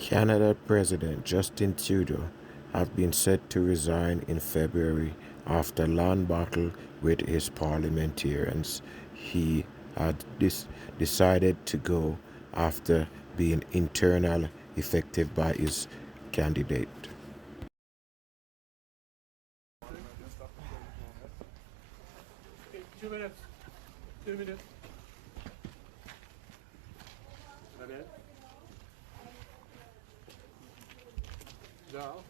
Canada President Justin Trudeau has been set to resign in February after long battle with his parliamentarians. He had decided to go after being internally effective by his candidate. 2 minutes. 2 minutes. Annabelle? No.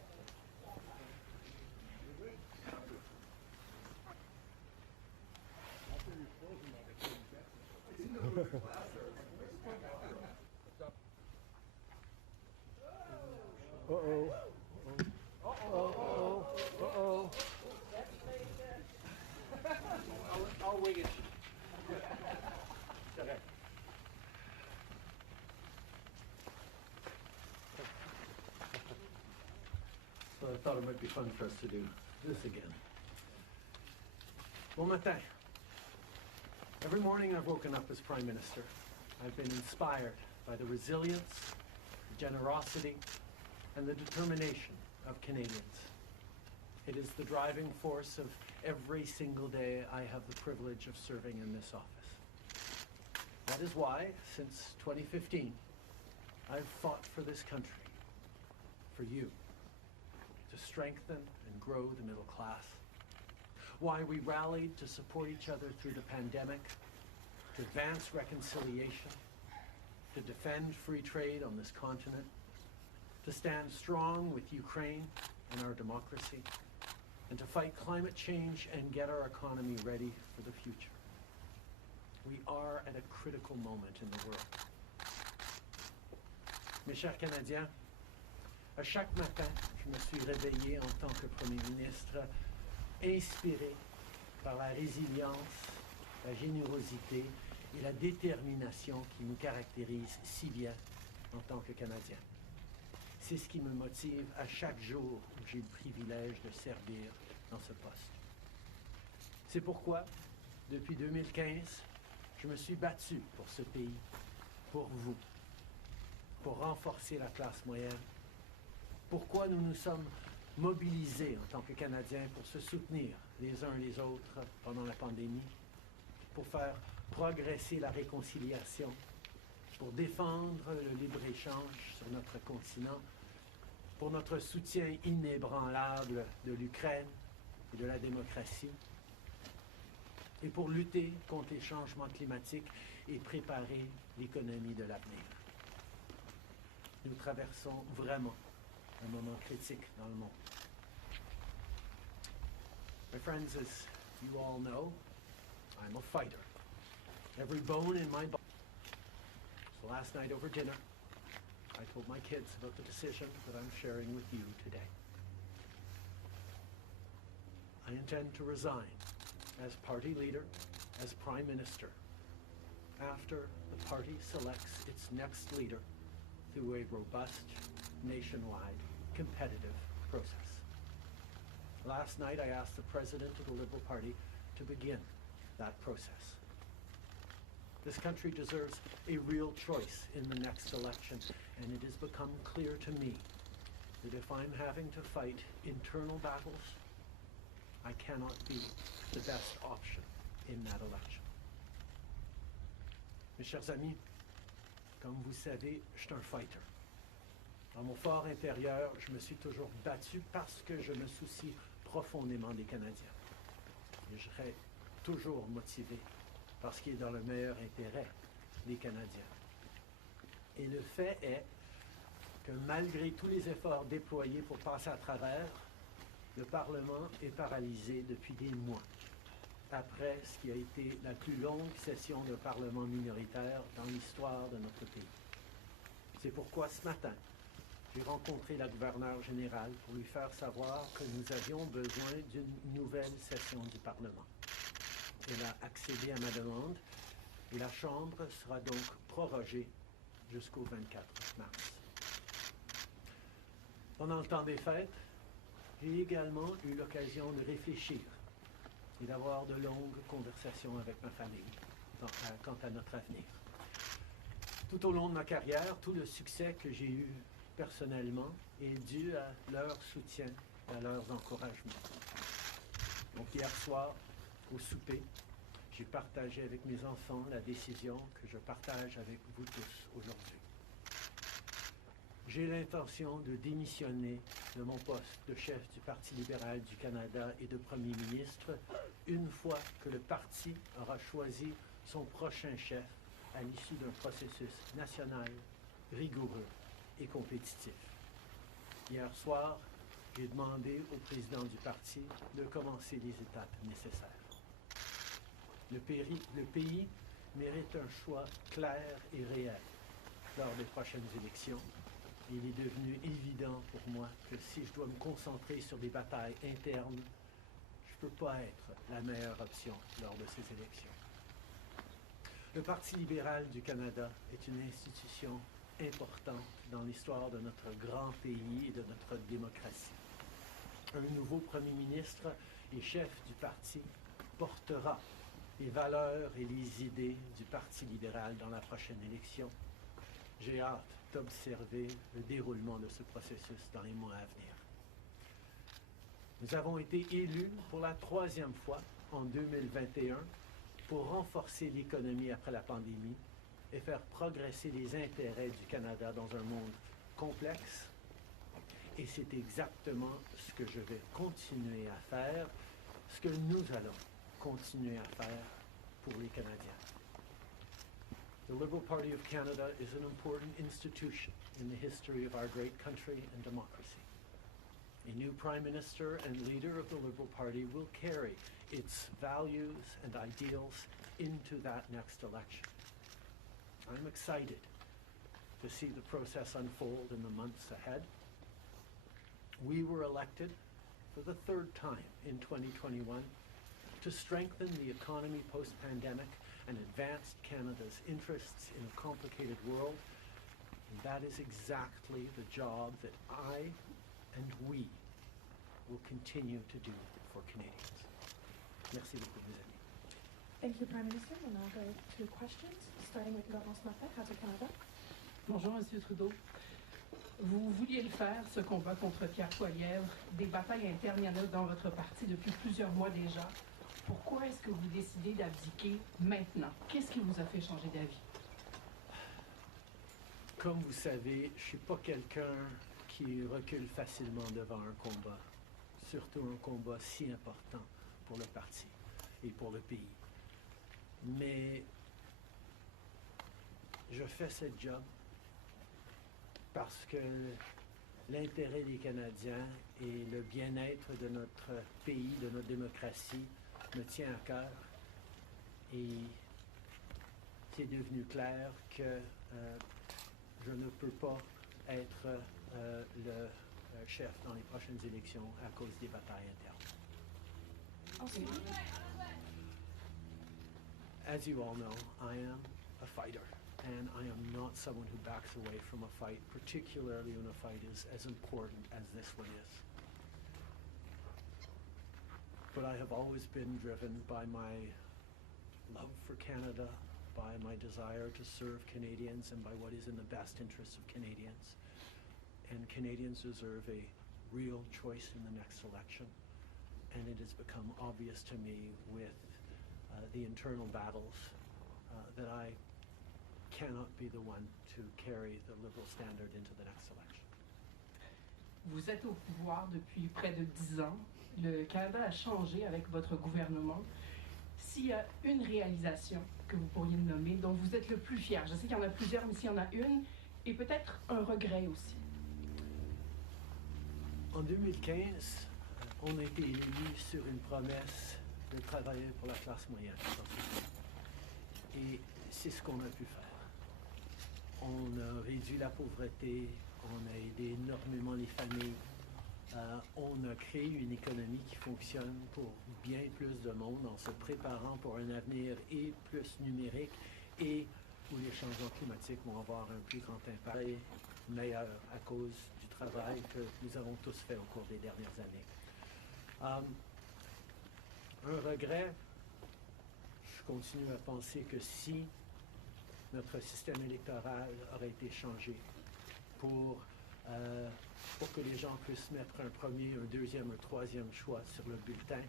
Uh-oh. Uh-oh. Uh-oh. I'll wing it. So I thought it might be fun for us to do this again. Bon matin. Every morning I've woken up as Prime Minister. I've been inspired by the resilience, the generosity, and the determination of Canadians. It is the driving force of every single day I have the privilege of serving in this office. That is why, since 2015, I've fought for this country, for you, to strengthen and grow the middle class. Why we rallied to support each other through the pandemic, to advance reconciliation, to defend free trade on this continent, to stand strong with Ukraine and our democracy, and to fight climate change and get our economy ready for the future. We are at a critical moment in the world. Mes chers Canadiens, à chaque matin, je me suis réveillé en tant que Premier ministre, inspiré par la résilience, la générosité et la détermination qui nous caractérisent si bien en tant que Canadiens. C'est ce qui me motive à chaque jour où j'ai le privilège de servir dans ce poste. C'est pourquoi, depuis 2015, je me suis battu pour ce pays, pour vous, pour renforcer la classe moyenne. Pourquoi nous nous sommes mobilisés en tant que Canadiens pour se soutenir les uns les autres pendant la pandémie, pour faire progresser la réconciliation, pour défendre le libre-échange sur notre continent, pour notre soutien inébranlable de l'Ukraine et de la démocratie, et pour lutter contre les changements climatiques et préparer l'économie de l'avenir. Nous traversons vraiment un moment critique dans le monde. My friends, as you all know, I'm a fighter. Every bone in my body. So last night over dinner, I told my kids about the decision that I'm sharing with you today. I intend to resign as party leader, as Prime Minister, after the party selects its next leader through a robust, nationwide, competitive process. Last night I asked the President of the Liberal Party to begin that process. This country deserves a real choice in the next election, and it has become clear to me that if I'm having to fight internal battles, I cannot be the best option in that election. Mes chers amis, comme vous savez, je suis un fighter. Dans mon fort intérieur, je me suis toujours battu parce que je me soucie profondément des Canadiens. Et je serai toujours motivé par ce qui est dans le meilleur intérêt des Canadiens. Et le fait est que malgré tous les efforts déployés pour passer à travers, le Parlement est paralysé depuis des mois, après ce qui a été la plus longue session de Parlement minoritaire dans l'histoire de notre pays. C'est pourquoi ce matin, j'ai rencontré la gouverneure générale pour lui faire savoir que nous avions besoin d'une nouvelle session du Parlement. Elle a accédé à ma demande et la Chambre sera donc prorogée jusqu'au 24 mars. Pendant le temps des fêtes, j'ai également eu l'occasion de réfléchir et d'avoir de longues conversations avec ma famille quant à notre avenir. Tout au long de ma carrière, tout le succès que j'ai eu personnellement est due à leur soutien et à leurs encouragements. Donc hier soir, au souper, j'ai partagé avec mes enfants la décision que je partage avec vous tous aujourd'hui. J'ai l'intention de démissionner de mon poste de chef du Parti libéral du Canada et de Premier ministre une fois que le parti aura choisi son prochain chef à l'issue d'un processus national, rigoureux et compétitif. Hier soir, j'ai demandé au président du parti de commencer les étapes nécessaires. Le pays mérite un choix clair et réel lors des prochaines élections. Il est devenu évident pour moi que si je dois me concentrer sur des batailles internes, je ne peux pas être la meilleure option lors de ces élections. Le Parti libéral du Canada est une institution importante dans l'histoire de notre grand pays et de notre démocratie. Un nouveau premier ministre et chef du parti portera les valeurs et les idées du Parti libéral dans la prochaine élection. J'ai hâte d'observer le déroulement de ce processus dans les mois à venir. Nous avons été élus pour la 3e fois en 2021 pour renforcer l'économie après la pandémie et faire progresser les intérêts du Canada dans un monde complexe. Et c'est exactement ce que je vais continuer à faire, ce que nous allons continuer à faire pour les Canadiens. The Liberal Party of Canada is an important institution in the history of our great country and democracy. A new Prime Minister and leader of the Liberal Party will carry its values and ideals into that next election. I'm excited to see the process unfold in the months ahead. We were elected for the 3rd time in 2021 to strengthen the economy post-pandemic and advance Canada's interests in a complicated world. And that is exactly the job that I and we will continue to do for Canadians. Merci beaucoup, mes amis. Thank you, Prime Minister. We'll now go to questions, starting with Laurence Martin, House of Canada. Bonjour, Monsieur Trudeau. Vous vouliez le faire, ce combat contre Pierre Poilievre. Des batailles internes, il y en a dans votre parti depuis plusieurs mois déjà. Pourquoi est-ce que vous décidez d'abdiquer maintenant? Qu'est-ce qui vous a fait changer d'avis? Comme vous savez, je ne suis pas quelqu'un qui recule facilement devant un combat, surtout un combat si important pour le parti et pour le pays. Mais je fais ce job parce que l'intérêt des Canadiens et le bien-être de notre pays, de notre démocratie, me tient à cœur. Et c'est devenu clair que je ne peux pas être le chef dans les prochaines élections à cause des batailles internes. Okay. As you all know, I am a fighter, and I am not someone who backs away from a fight, particularly when a fight is as important as this one is. But I have always been driven by my love for Canada, by my desire to serve Canadians, and by what is in the best interests of Canadians. And Canadians deserve a real choice in the next election. And it has become obvious to me with the internal battles that I cannot be the one to carry the Liberal standard into the next election. Vous êtes au pouvoir depuis près de 10 ans. Le Canada a changé avec votre gouvernement. S'il y a une réalisation que vous pourriez nommer, dont vous êtes le plus fier, je sais qu'il y en a plusieurs, mais s'il y en a une, et peut-être un regret aussi. En 2015, on a été élus sur une promesse de travailler pour la classe moyenne. Et c'est ce qu'on a pu faire. On a réduit la pauvreté, on a aidé énormément les familles, on a créé une économie qui fonctionne pour bien plus de monde en se préparant pour un avenir et plus numérique et où les changements climatiques vont avoir un plus grand impact et meilleur à cause du travail que nous avons tous fait au cours des dernières années. Un regret, je continue à penser que si notre système électoral aurait été changé pour pour que les gens puissent mettre un premier, un deuxième, un troisième choix sur le bulletin.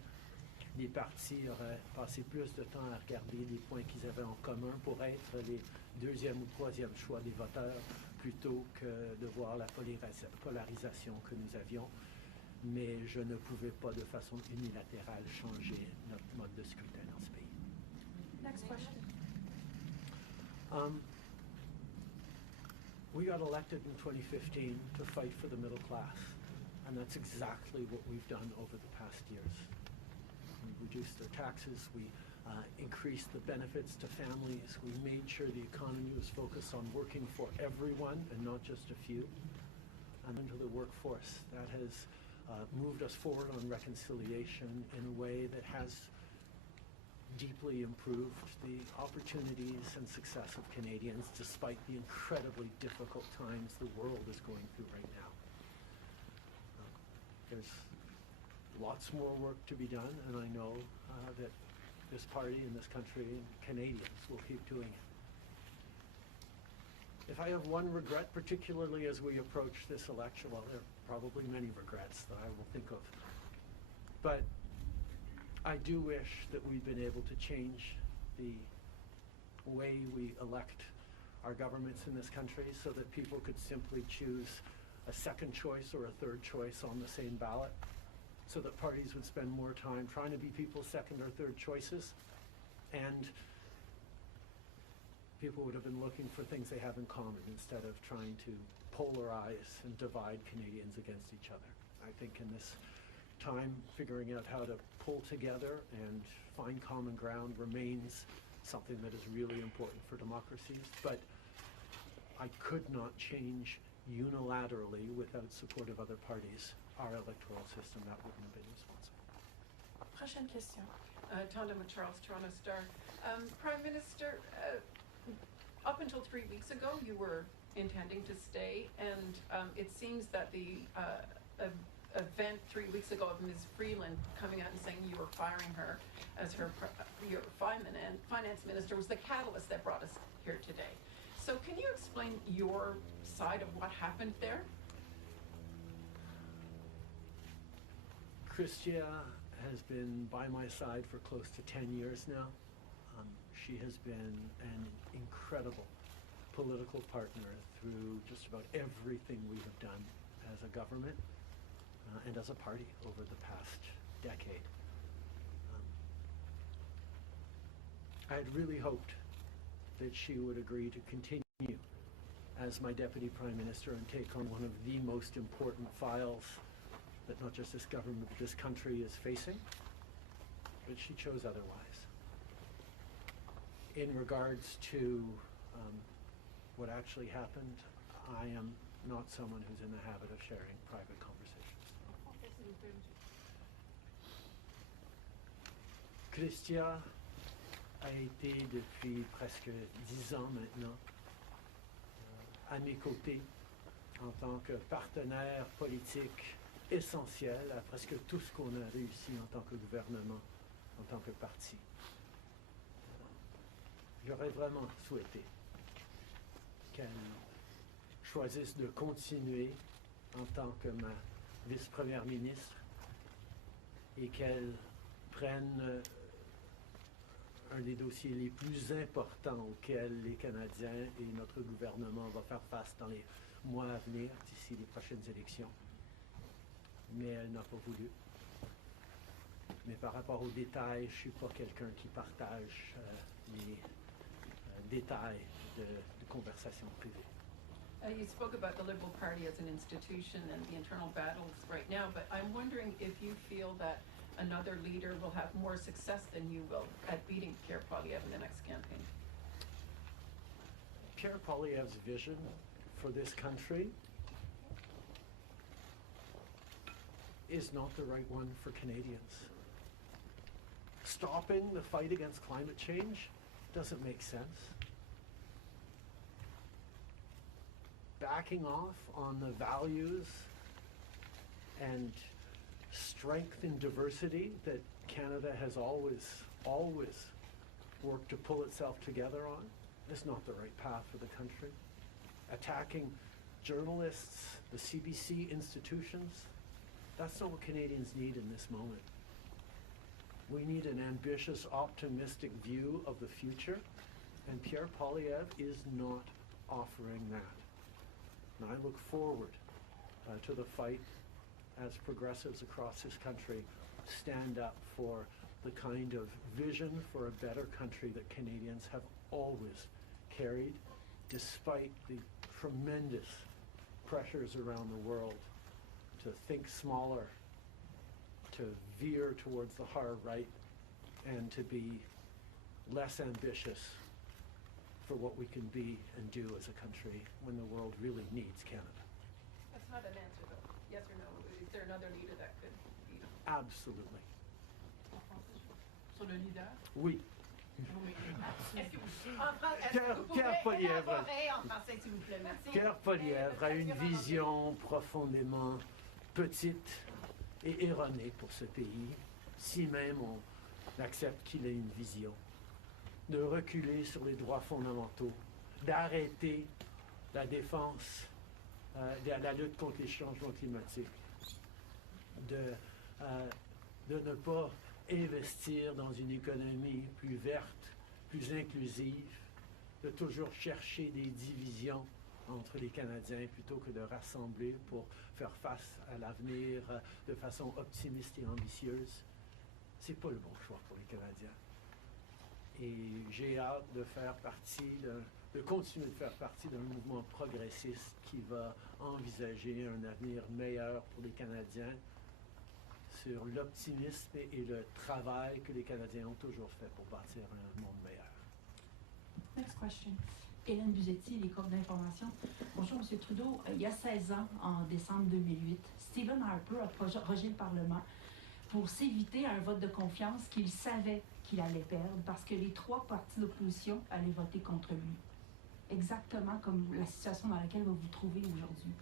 Les partis auraient passé plus de temps à regarder les points qu'ils avaient en commun pour être les deuxième ou troisième choix des voteurs plutôt que de voir la polarisation que nous avions. Mais je ne pouvais pas de façon unilatérale changer notre mode de scrutin dans ce pays. Next question. We got elected in 2015 to fight for the middle class, and that's exactly what we've done over the past years. We reduced their taxes, we increased the benefits to families, we made sure the economy was focused on working for everyone and not just a few, and into the workforce. That has moved us forward on reconciliation in a way that has deeply improved the opportunities and success of Canadians despite the incredibly difficult times the world is going through right now. There's lots more work to be done, and I know that this party and this country and Canadians will keep doing it. If I have one regret, particularly as we approach this election, well, there are probably many regrets that I will think of, but I do wish that we've been able to change the way we elect our governments in this country so that people could simply choose a second choice or a third choice on the same ballot, so that parties would spend more time trying to be people's second or third choices, and people would have been looking for things they have in common instead of trying to polarize and divide Canadians against each other. I think in this time, figuring out how to pull together and find common ground remains something that is really important for democracies, but I could not change unilaterally without support of other parties our electoral system. That wouldn't have been responsible. Prochaine question. Tanda with Charles, Toronto Star. Prime Minister, up until 3 weeks ago, you were intending to stay, and it seems that the event 3 weeks ago of Ms. Freeland coming out and saying you were firing her as your finance minister was the catalyst that brought us here today. So can you explain your side of what happened there? Chrystia has been by my side for close to 10 years now. She has been an incredible political partner through just about everything we have done as a government and as a party over the past decade. I had really hoped that she would agree to continue as my Deputy Prime Minister and take on one of the most important files that not just this government but this country is facing, but she chose otherwise. In regards to what actually happened, I am not someone who's in the habit of sharing private conversations. Chrystia a été depuis presque 10 ans maintenant à mes côtés en tant que partenaire politique essentiel à presque tout ce qu'on a réussi en tant que gouvernement, en tant que parti. J'aurais vraiment souhaité qu'elle choisisse de continuer en tant que ma vice-première ministre et qu'elle prenne un des dossiers les plus importants auxquels les Canadiens et notre gouvernement vont faire face dans les mois à venir, d'ici les prochaines élections. Mais elle n'a pas voulu. Mais par rapport aux détails, je ne suis pas quelqu'un qui partage les détails de conversations privées. You spoke about the Liberal Party as an institution and the internal battles right now, but I'm wondering if you feel that another leader will have more success than you will at beating Pierre Poilievre in the next campaign. Pierre Poilievre's vision for this country is not the right one for Canadians. Stopping the fight against climate change doesn't make sense. Backing off on the values and strength in diversity that Canada has always worked to pull itself together on is not the right path for the country. Attacking journalists, the CBC institutions, that's not what Canadians need in this moment. We need an ambitious, optimistic view of the future, and Pierre Poilievre is not offering that. And I look forward to the fight as progressives across this country stand up for the kind of vision for a better country that Canadians have always carried, despite the tremendous pressures around the world to think smaller, to veer towards the hard right, and to be less ambitious for what we can be and do as a country when the world really needs Canada. That's not an answer, though. Yes or no? Is there another leader that could be? Absolutely. Sur le leader? Oui. Est-ce que vous Pierre pouvez Poilievre. élaborer en français, s'il vous plaît? Merci. Pierre Poilievre a une vision profondément petite et erronée pour ce pays, si même on accepte qu'il ait une vision, de reculer sur les droits fondamentaux, d'arrêter la défense, la lutte contre les changements climatiques, de ne pas investir dans une économie plus verte, plus inclusive, de toujours chercher des divisions entre les Canadiens plutôt que de rassembler pour faire face à l'avenir de façon optimiste et ambitieuse. C'est pas le bon choix pour les Canadiens. Et j'ai hâte de faire partie, de continuer de faire partie d'un mouvement progressiste qui va envisager un avenir meilleur pour les Canadiens sur l'optimisme et le travail que les Canadiens ont toujours fait pour bâtir un monde meilleur. Next question. Hélène Buzetti, les corps d'information. Bonjour, M. Trudeau. Il y a 16 ans, en décembre 2008, Stephen Harper a rejeté le Parlement pour s'éviter un vote de confiance qu'il savait qu'il allait perdre parce que les 3 partis d'opposition allaient voter contre lui. Exactement comme la situation dans laquelle vous vous trouvez aujourd'hui.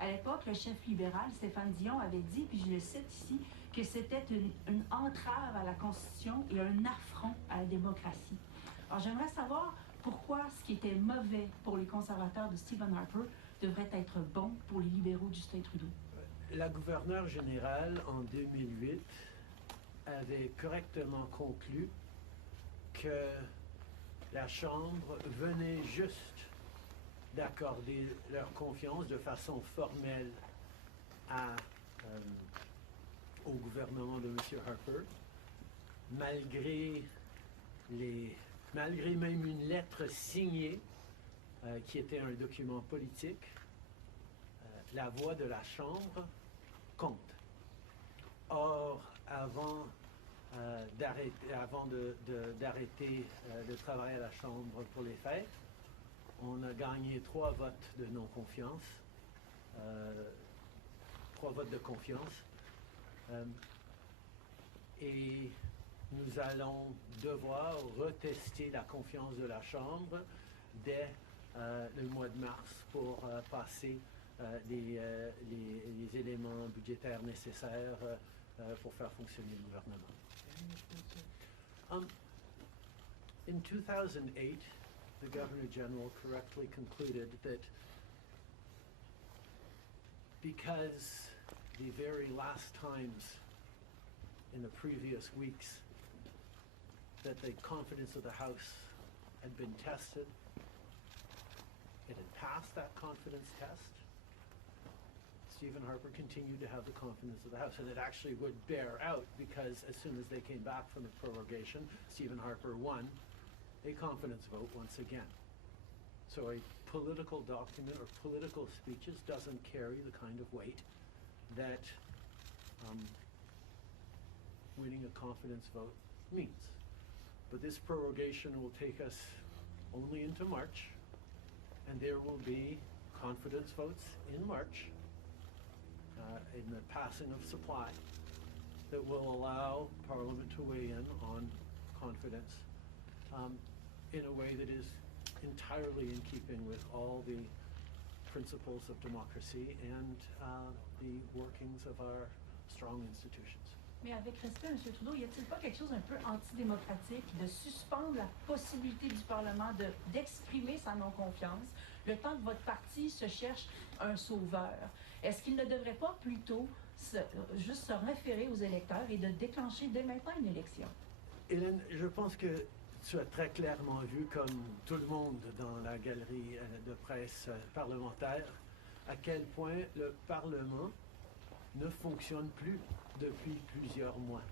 À l'époque, le chef libéral, Stéphane Dion, avait dit, puis je le cite ici, que c'était une entrave à la Constitution et un affront à la démocratie. Alors, j'aimerais savoir pourquoi ce qui était mauvais pour les conservateurs de Stephen Harper devrait être bon pour les libéraux de Justin Trudeau. La gouverneure générale, en 2008, avait correctement conclu que la Chambre venait juste d'accorder leur confiance de façon formelle au gouvernement de M. Harper, malgré même une lettre signée qui était un document politique. La voix de la Chambre compte. Or, avant d'arrêter de travailler à la Chambre pour les fêtes, on a gagné 3 votes de non-confiance, 3 votes de confiance, et nous allons devoir retester la confiance de la Chambre dès le mois de mars pour passer les éléments budgétaires nécessaires pour faire fonctionner le gouvernement. In 2008, the Governor General correctly concluded that because the very last times in the previous weeks that the confidence of the House had been tested, it had passed that confidence test, Stephen Harper continued to have the confidence of the House, and it actually would bear out because as soon as they came back from the prorogation, Stephen Harper won a confidence vote once again. So a political document or political speeches doesn't carry the kind of weight that winning a confidence vote means. But this prorogation will take us only into March, and there will be confidence votes in March in the passing of supply that will allow Parliament to weigh in on confidence in a way that is entirely in keeping with all the principles of democracy and the workings of our strong institutions. Mais avec respect, M. Trudeau, y a-t-il pas quelque chose un peu antidémocratique de suspendre la possibilité du Parlement d'exprimer sa non-confiance le temps que votre parti se cherche un sauveur. Est-ce qu'il ne devrait pas plutôt juste se référer aux électeurs et de déclencher dès maintenant une élection? Hélène, je pense que tu as très clairement vu, comme tout le monde dans la galerie de presse parlementaire, à quel point le Parlement ne fonctionne plus depuis plusieurs mois.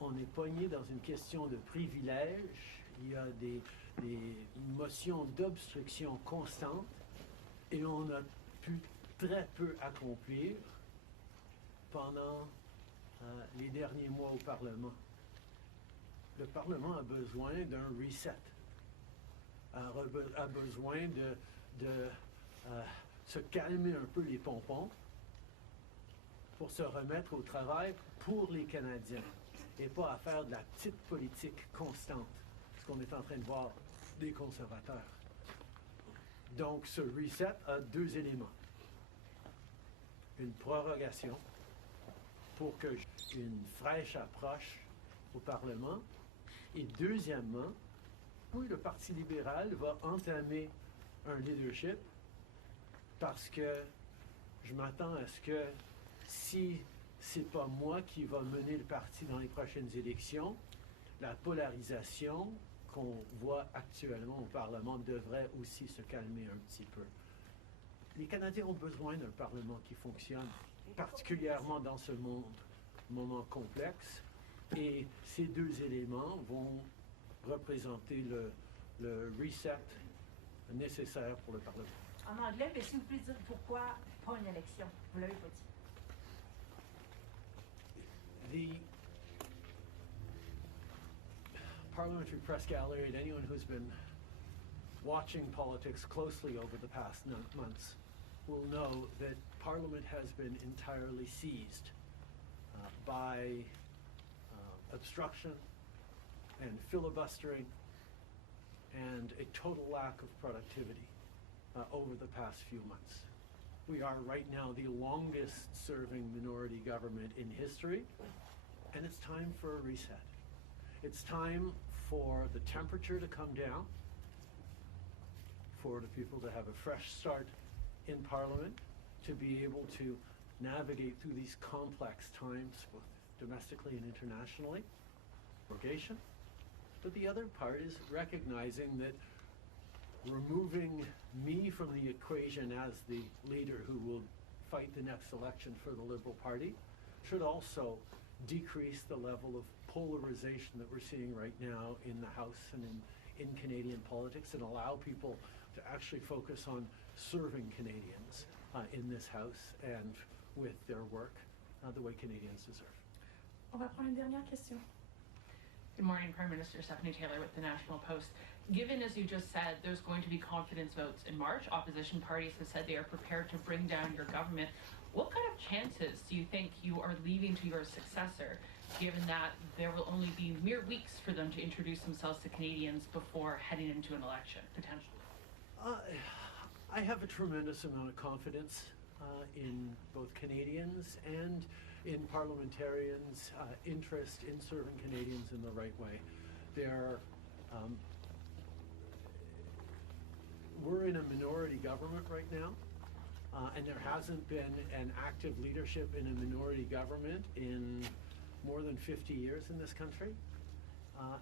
On est pogné dans une question de privilège, il y a des motions d'obstruction constantes et on a pu très peu accomplir pendant les derniers mois au Parlement. Le Parlement a besoin d'un reset, a besoin de se calmer un peu les pompons pour se remettre au travail pour les Canadiens et pas à faire de la petite politique constante, ce qu'on est en train de voir des conservateurs. Donc ce reset a deux éléments. Une prorogation pour une fraîche approche au Parlement. Et deuxièmement, oui, le Parti libéral va entamer un leadership parce que je m'attends à ce que si c'est pas moi qui va mener le parti dans les prochaines élections, la polarisation qu'on voit actuellement au Parlement devrait aussi se calmer un petit peu. Les Canadiens ont besoin d'un Parlement qui fonctionne, particulièrement dans ce moment complexe. Et ces deux éléments vont représenter le reset nécessaire pour le Parlement. En anglais, mais s'il vous plaît dire pourquoi pas une élection? Vous l'avez pas dit. The Parliamentary Press Gallery and anyone who's been watching politics closely over the past months will know that Parliament has been entirely seized by obstruction and filibustering and a total lack of productivity over the past few months. We are right now the longest serving minority government in history, and it's time for a reset. It's time for the temperature to come down, for the people to have a fresh start in Parliament, to be able to navigate through these complex times, both domestically and internationally. But the other part is recognizing that removing me from the equation as the leader who will fight the next election for the Liberal Party should also decrease the level of polarization that we're seeing right now in the House and in Canadian politics, and allow people to actually focus on serving Canadians in this House and with their work the way Canadians deserve. On va prendre une dernière question. Good morning, Prime Minister Stephanie Taylor with the National Post. Given, as you just said, there's going to be confidence votes in March, opposition parties have said they are prepared to bring down your government. What kind of chances do you think you are leaving to your successor, given that there will only be mere weeks for them to introduce themselves to Canadians before heading into an election, potentially? I have a tremendous amount of confidence in both Canadians and in parliamentarians' interest in serving Canadians in the right way. We're in a minority government right now, and there hasn't been an active leadership in a minority government in more than 50 years in this country.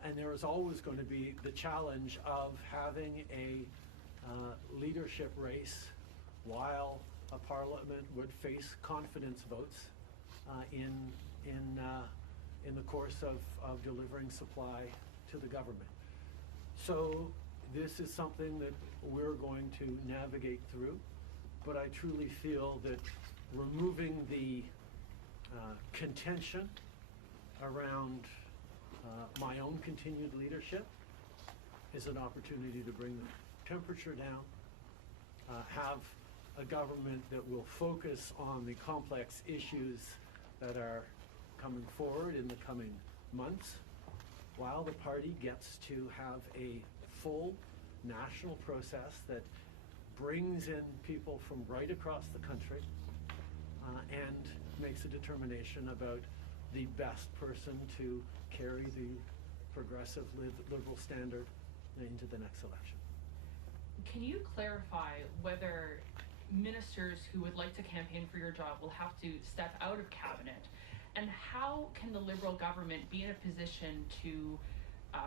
And there is always going to be the challenge of having a leadership race while a parliament would face confidence votes in the course of delivering supply to the government. So this is something that we're going to navigate through, but I truly feel that removing the contention around my own continued leadership is an opportunity to bring the temperature down, have a government that will focus on the complex issues that are coming forward in the coming months, while the party gets to have a full national process that brings in people from right across the country and makes a determination about the best person to carry the progressive liberal standard into the next election. can you clarify whether ministers who would like to campaign for your job will have to step out of cabinet? And how can the Liberal government be in a position to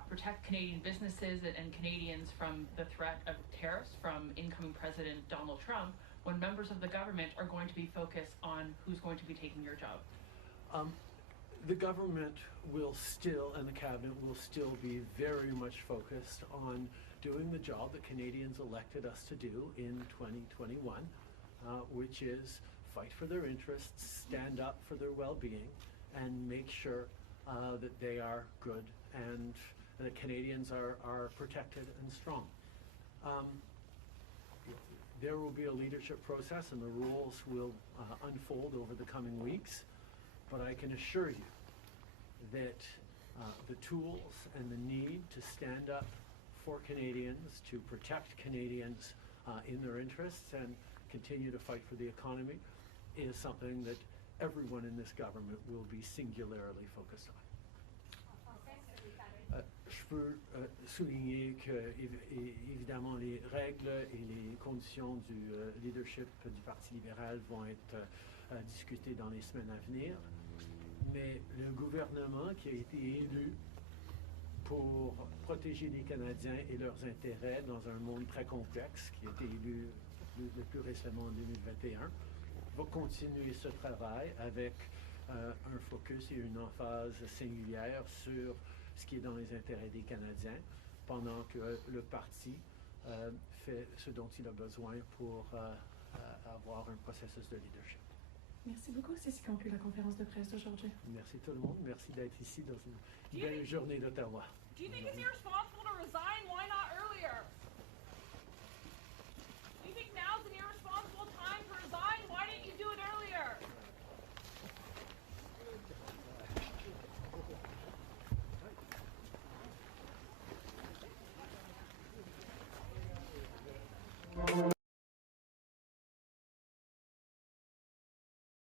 protect Canadian businesses and Canadians from the threat of tariffs from incoming President Donald Trump when members of the government are going to be focused on who's going to be taking your job? The government will still, and the cabinet will still be very much focused on doing the job that Canadians elected us to do in 2021, which is fight for their interests, stand up for their well-being, and make sure that they are good and that Canadians are protected and strong. There will be a leadership process and the rules will unfold over the coming weeks, but I can assure you that the tools and the need to stand up for Canadians, to protect Canadians in their interests and continue to fight for the economy is something that everyone in this government will be singularly focused on. Je peux souligner que, évidemment, les règles et les conditions du leadership du Parti libéral vont être discutées dans les semaines à venir, mais le gouvernement qui a été élu pour protéger les Canadiens et leurs intérêts dans un monde très complexe, qui a été élu le plus récemment en 2021, va continuer ce travail avec un focus et une emphase singulière sur ce qui est dans les intérêts des Canadiens, pendant que le parti fait ce dont il a besoin pour avoir un processus de leadership. Merci beaucoup. C'est ce qui conclut la conférence de presse d'aujourd'hui. Merci tout le monde. Merci d'être ici dans une belle journée d'Ottawa. Do you think it's irresponsible to resign? Why